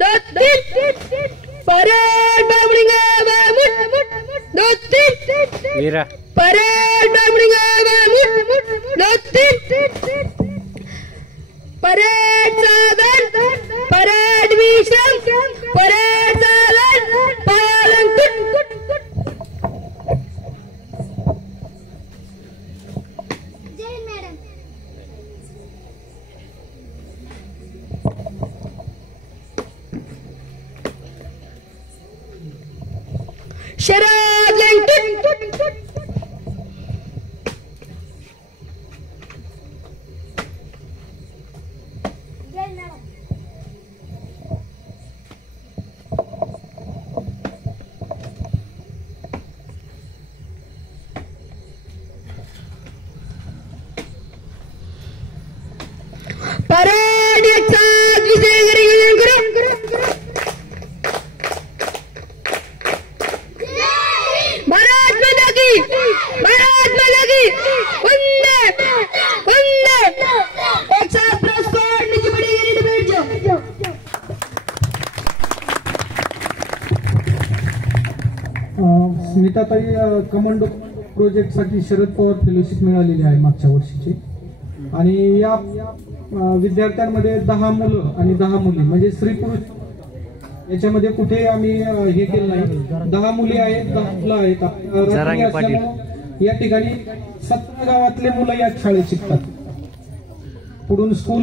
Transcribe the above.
2 3 parade बाबडिंगा बामुट 2 3 वीरा parade बाबडिंगा बामुट 2 3 parade साधन parade विश्राम parade साधन पालन जय मॅडम शराब लंटन परेड एक साथ विजय करेंगे भारत माता की वंदे वंदे एक साथ प्रस्ताव नीचे बढ़ेगी बैठ जाओ स्मिताताई कमांडो प्रोजेक्ट साठी शरद पवार फेलोशिप मिळालेली आहे मागच्या वर्षीची आणि या विद्यार्थ्यांमध्ये 10 मुलं आणि 10 मुली म्हणजे स्त्री पुरुष याच्यामध्ये कुठे आम्ही हे केलं नाही 10 मुली आहेत 10 मुलं आहेत या ठिकाणी 17 गावातले मुलं या शाळेत शिकतात पुढून स्कूल